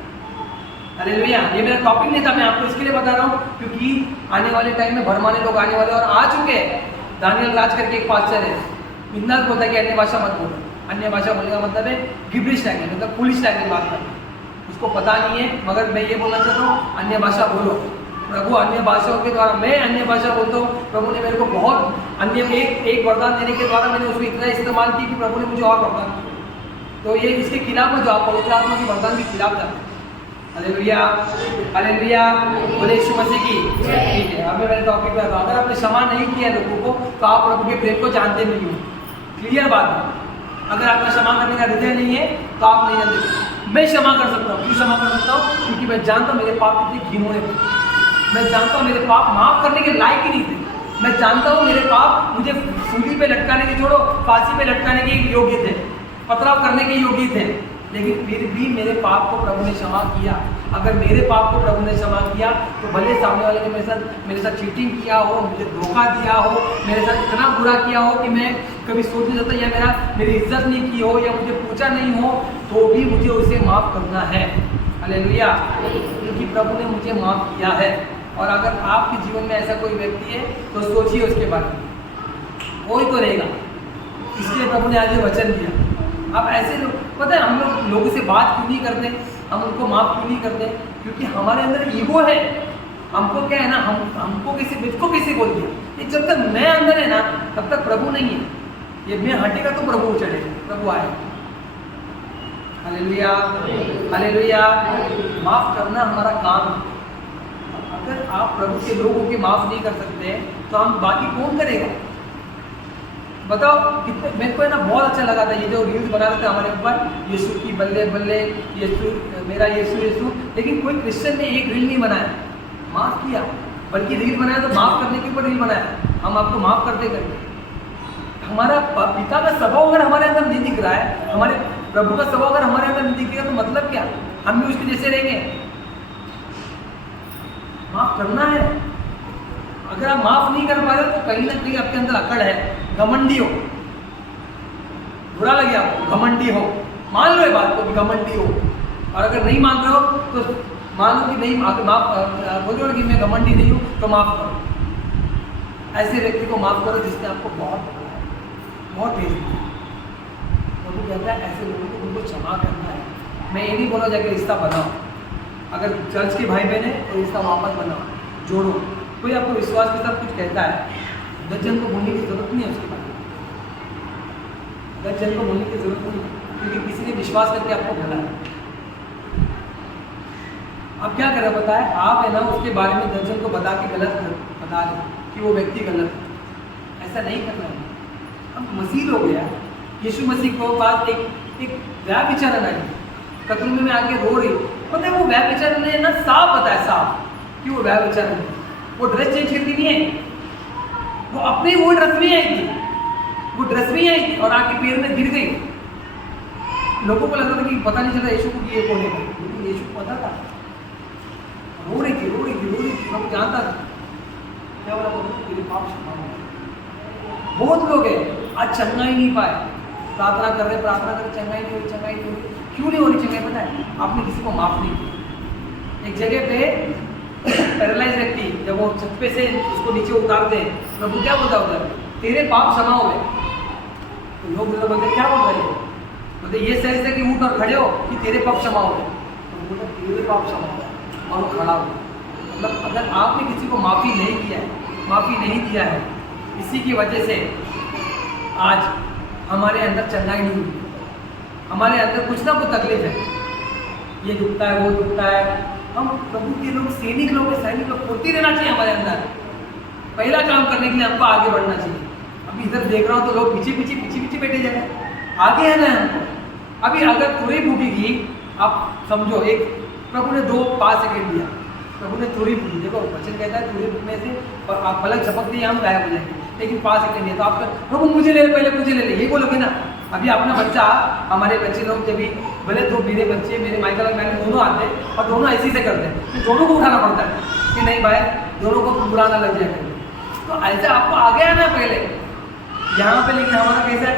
हालेलुया। ये मेरा टॉपिक नहीं था, मैं आपको इसके लिए बता रहा हूँ क्योंकि आने वाले टाइम में भरमाने लोग आने वाले और आ चुके हैं। दानियल राज करके एक पास्टर है, बिंदास बोलता है कि अन्य भाषा मत बोलो। अन्य भाषा बोलने का मतलब है गिब्रिश लैंग्वेज, मतलब पुलिस लैंग्वेज बात करना। उसको पता नहीं है, मगर मैं ये बोलना चाहता हूँ अन्य भाषा बोलो। प्रभु अन्य भाषाओं के द्वारा, मैं अन्य भाषा बोलता हूँ, प्रभु ने मेरे को बहुत अन्य एक वरदान देने के द्वारा मैंने उसको इतना इस्तेमाल की कि प्रभु ने मुझे और वरदान दिया। तो ये इसके खिलाफ में जो आप पवित्र आत्मा के वरदान के खिलाफ जाते हैं। हालेलुया, हालेलुया, बोले यीशु मसीह की। ठीक है, अब मैं मेरे टॉपिक पर आता हूं। अगर आपने क्षमा नहीं किया लोगों को तो आप प्रभु के प्रेम को जानते नहीं हो। क्लियर बात है। अगर आपका क्षमा करने का हृदय नहीं है तो आप नहीं जानते। मैं क्षमा कर सकता हूँ। क्यों क्षमा कर सकता हूँ? क्योंकि मैं जानता हूँ मेरे पाप कितने घिनौने थे। मैं जानता हूँ मेरे पाप माफ करने के लायक ही नहीं थे। मैं जानता हूँ मेरे पाप मुझे सूली पे लटकाने के, छोड़ो फांसी पे लटकाने के योग्य थे, पथराव करने के योग्य थे, लेकिन फिर भी मेरे पाप को प्रभु ने क्षमा किया। अगर मेरे पाप को प्रभु ने क्षमा किया तो भले सामने वाले ने मेरे साथ चीटिंग किया हो, मुझे धोखा दिया हो, मेरे साथ इतना बुरा किया हो कि मैं कभी सोच नहीं सकता, या मेरी इज्जत नहीं की हो, या मुझे पूछा नहीं हो, तो भी मुझे उसे माफ़ करना है। हालेलुया, क्योंकि प्रभु ने मुझे माफ़ किया है। और अगर आपके जीवन में ऐसा कोई व्यक्ति है तो सोचिए उसके बारे में, कोई तो रहेगा। इसलिए प्रभु ने आज ये वचन दिया। आप ऐसे लोग, पता है हम लोग लोगों से बात क्यों नहीं करते, हम उनको माफ़ क्यों नहीं करते? क्योंकि हमारे अंदर ईगो है। हमको क्या है ना, हमको किसी बोल दिया। ये जब तक मैं अंदर है ना तब तक प्रभु नहीं है। ये मैं हटेगा तो प्रभु चढ़ेगा, प्रभु आएगा। Hallelujah, hallelujah. माफ़ करना हमारा काम है। अगर आप प्रभु के लोगों के माफ़ नहीं कर सकते तो हम बाकी कौन करेगा? बताओ कितने, मेरे को है ना बहुत अच्छा लगा था ये जो रील्स बना रहे थे हमारे ऊपर, यीशु की बल्ले बल्ले, यीशु मेरा यीशु यीशु, लेकिन कोई क्रिश्चियन ने एक रील नहीं बनाया माफ़ किया, बल्कि रील बनाया तो माफ़ करने के ऊपर रील बनाया, हम आपको माफ़ करते करते। हमारा पिता का स्वभाव अगर हमारे अंदर नहीं दिख रहा है, हमारे प्रभु का स्वभाव अगर हमारे अंदर नहीं दिखेगा तो मतलब क्या? हम भी उसके जैसे रहेंगे। माफ़ करना है। अगर आप माफ़ नहीं कर पा रहे तो कहीं ना कहीं आपके अंदर अकड़ है, घमंडी हो। बुरा लगे आपको, घमंडी हो, मान लो ये बात को कि घमंडी हो। और अगर नहीं मान रहे हो तो मान लो कि नहीं, माफ बोलो कि मैं घमंडी नहीं हूँ तो माफ़ करो। ऐसे व्यक्ति को माफ़ करो जिसने आपको बहुत पकड़ा है, बहुत तेज किया। प्रभु कहता है ऐसे लोगों को उनको क्षमा करना है। मैं ये नहीं बोला जाके रिश्ता बनाओ, अगर चर्च के भाई बहन है तो रिश्ता वापस बनाओ, जोड़ो। कोई आपको विश्वास के साथ कुछ कहता है, 10 जन को बोलने की जरूरत नहीं है उसके बारे में। 10 जन को बोलने की जरूरत नहीं है, क्योंकि किसी ने विश्वास करके आपको बोला है। अब क्या करें पता है, आप है ना उसके बारे में 10 जन को बता के गलत बता दें कि वो व्यक्ति गलत है। ऐसा नहीं करना है। हम मसीह लोग हैं, यीशु मसीह को पास एक व्यभिचारन आई, कत्ल में आके रो रही, पता है वो व्यभिचारन ने ना साफ बताया, साफ कि वो व्यभिचारन है। वो ड्रेस चेंज करती नहीं है, वो अपनी वो ड्रेस में आई थी, वो ड्रेस में आई थी और आके पैर में गिर गई। लोगों को लगता था कि पता नहीं चला यीशु को कि ये कौन है, लेकिन यीशु को पता था। रो रही थी, रो रही थी, रो रही थी, सब जानता था। क्या बोला? तेरे पाप क्षमा हो। बहुत लोग हैं आज चंगा ही नहीं पाए, प्रार्थना कर रहे, चंगा ही नहीं हो रही, चंगा ही नहीं हो रही। क्यों नहीं हो रही चंगाई? पता है, आपने किसी को माफ नहीं किया। एक जगह पे पैरालाइज व्यक्ति जब वो छत पे से उसको नीचे उतारते हैं, प्रभु क्या बोलता उधर? तेरे पाप क्षमा हो गए। तो लोग बोलते क्या बोल रहे हो? बोलते ये सही है कि उठ और खड़े हो कि तेरे पाप क्षमा हो गए। तो बोलते तेरे पाप क्षमा हो गए और वो खड़ा हो। मतलब अगर आपने किसी को माफ़ी नहीं किया है, माफ़ी नहीं दिया है, इसी की वजह से आज हमारे अंदर चंगाई नहीं हुई, हमारे अंदर कुछ ना कुछ तकलीफ है, ये दुखता है, वो दुखता है। हम प्रभु के लोग, सैनिक लोग, फुर्ती रहना चाहिए हमारे अंदर। पहला काम करने के लिए हमको आगे बढ़ना चाहिए। अभी इधर देख रहा हूँ तो लोग पीछे बैठे जा रहे हैं, आगे आना है हमको। अभी अगर तुरई फूकेगी, आप समझो एक प्रभु ने 5 सेकेंड दिया, प्रभु ने तुरई फूकी। देखो वचन कहता है तुरई फूकने से और आप पलक झपक दिए हम गायब हो जाएंगे, लेकिन 5 सेकेंड दिया तो आप प्रभु मुझे ले, पहले मुझे ले, ये बोलोगे ना। अभी अपना बच्चा, हमारे बच्चे लोग जब भी भले 2 मेरे बच्चे, मेरे माइकल और मैंने दोनों आते हैं और दोनों ऐसे से करते हैं, तो दोनों को उठाना पड़ता है कि नहीं भाई दोनों को बुरा ना लग जाए। तो ऐसे आपको आगे आना पहले यहाँ पे, लेकिन हमारा कैसा है?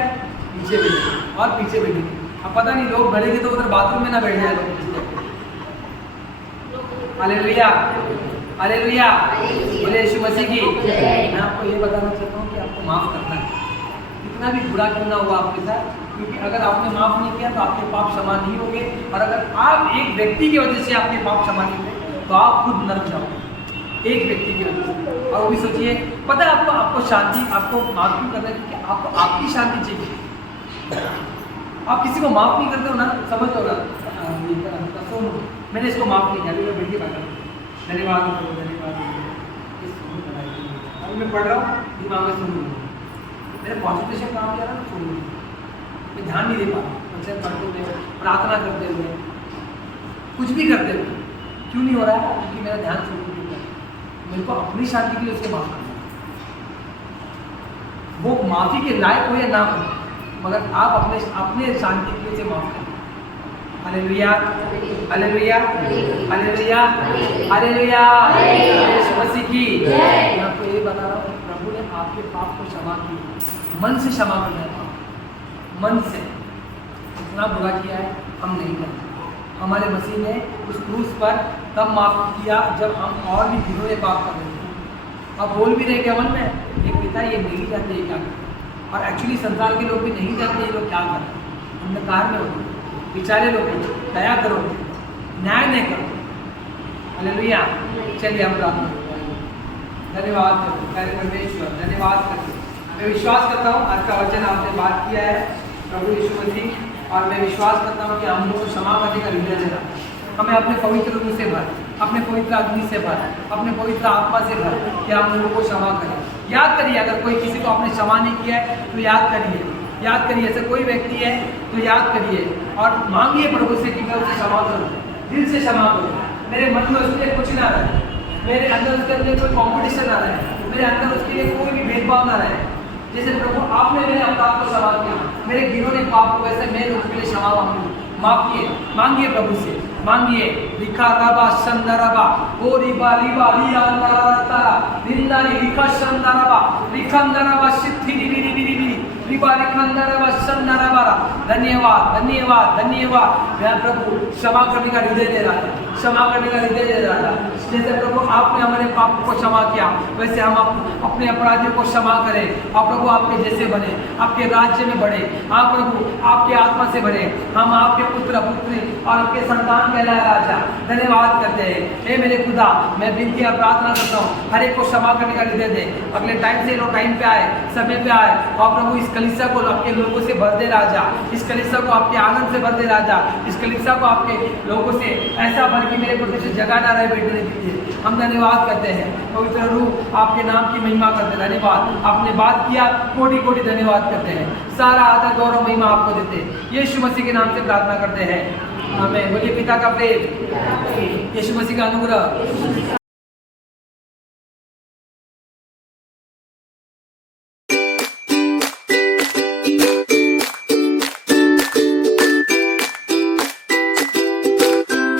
पीछे बैठे और पीछे बैठे। अब पता नहीं लोग बढ़ेंगे तो उधर बाथरूम में ना बैठ जाए लोग पीछे। हालेलुया, हालेलुया, बोले यीशु मसीह की। मैं आपको ये बताना चाहता हूँ कि आपको माफ करना है, कितना भी बुरा क्यों ना हुआ आपके साथ, क्योंकि अगर आपने माफ नहीं किया तो आपके पाप क्षमा नहीं होंगे, और अगर आप एक व्यक्ति की वजह से आपके पाप क्षमा नहीं हुए तो आप खुद नरक जाओगे, एक व्यक्ति की वजह से। और वो भी सोचिए, पता है आपको शांति, आपको माफ क्यों करना है, क्योंकि आपको आपकी शांति चाहिए। आप किसी को माफ नहीं करते हो ना, समझ लो ना, सुनो, मैंने इसको माफ नहीं किया, मैं बेटी बात धन्यवाद, धन्यवाद, अभी मैं पढ़ रहा हूँ, दिमाग में सुन लूँगा, मैंने कॉन्सेंट्रेशन काम किया ना, सुन लूँगा, मैं ध्यान नहीं दे पा रहा, बच्चे पढ़ते हुए, प्रार्थना करते हुए, कुछ भी करते हुए, क्यों नहीं हो रहा है, क्योंकि मेरा ध्यान सुन नहीं है, मेरे को अपनी शांति के लिए उसको माफ करना है। वो माफी के लायक हो या ना हो, मगर आप अपने शांति के लिए उसे माफ करें। हालेलुया, हालेलुया, हालेलुया, हालेलुया, यीशु मसीह की। मैं आपको ये बता रहा हूँ, प्रभु ने आपके पाप को क्षमा किया, मन से क्षमा करना है, मन से। इतना बुरा किया है हम नहीं करते, हमारे मसीह ने उस क्रूस पर तब माफ किया जब हम और भी घिनौने पाप कर रहे थे। अब बोल भी रहे क्या मन में, एक पिता ये नहीं जानते ये क्या करते, और एक्चुअली संसार के लोग भी नहीं जानते ये लोग क्या कर रहे हैं। अंधकार में होते बेचारे लोग, दया करो, न्याय नहीं करो। हालेलुया, चलिए हम प्रार्थना करते हैं। धन्यवाद परमेश्वर, धन्यवाद करते। मैं विश्वास करता हूँ आज का वचन आपने बात किया है प्रभु यीशु मसीह, और मैं विश्वास करता हूँ कि हम लोग को क्षमा करने का हृदय देना, हमें अपने पवित्र रूह से भर, अपने पवित्र अग्नि से भर, अपने पवित्र आत्मा से भर, कि हम लोगों को क्षमा करें। याद करिए, अगर कोई किसी को आपने क्षमा नहीं किया है तो याद करिए, याद करिए, ऐसा कोई व्यक्ति है तो याद करिए और मांगिए प्रभु से कि मैं उसे क्षमा करूँ, दिल से क्षमा करूँ। मेरे मन में उसके लिए कुछ ना रहे, मेरे अंदर उसके लिए कोई कॉम्पिटिशन ना रहे, मेरे अंदर उसके लिए कोई भी भेदभाव ना रहे। जैसे प्रभु आपने मेरे अपराध को क्षमा किया, मेरे घिनौने पाप को, वैसे मैं लोगों के लिए क्षमा मांगिए, मांगिए प्रभु से, मांगिए। लिखा रबा संदरबा ओ रिबा रिबा रिया तारा निंदा लिखा संदरबा लिखंदरबा सिद्धि रिबी रिबी रिबी रिबा लिखंदरबा संदरबा। धन्यवाद, धन्यवाद, धन्यवाद। मैं प्रभु क्षमा करने का हृदय दे रहा था, क्षमा करने का हृदय दे रहा था। जैसे प्रभु आपने हमारे पाप को क्षमा किया, वैसे हम अपने अपराधियों को क्षमा करें, और प्रभु आपके जैसे बने, आपके राज्य में बढ़े। हाँ प्रभु, आपके आत्मा से बढ़े, हम आपके पुत्र पुत्री और आपके संतान कहलाए राजा। धन्यवाद करते हैं। हे मेरे खुदा, मैं विनती और प्रार्थना करता हूँ, हर एक को क्षमा करने का हृदय दे। अगले टाइम से लोग टाइम पे आए, समय पे आए, और प्रभु इस कलीसिया को आपके लोगों से भर दे राजा, इस कलीसिया को आपके आनंद से भर दे राजा, इस कलीसिया को आपके लोगों से ऐसा भर कि मेरे प्रति से जगह ना रहे बैठने के लिए। हम धन्यवाद करते हैं, पवित्र रूह आपके नाम की महिमा करते हैं। धन्यवाद, आपने बात किया, कोटि कोटि धन्यवाद करते हैं। सारा आदर गौरव महिमा आपको देते हैं, यीशु मसीह के नाम से प्रार्थना करते हैं, आमीन। बोलिए पिता का प्रेम, यीशु मसीह का अनुग्रह,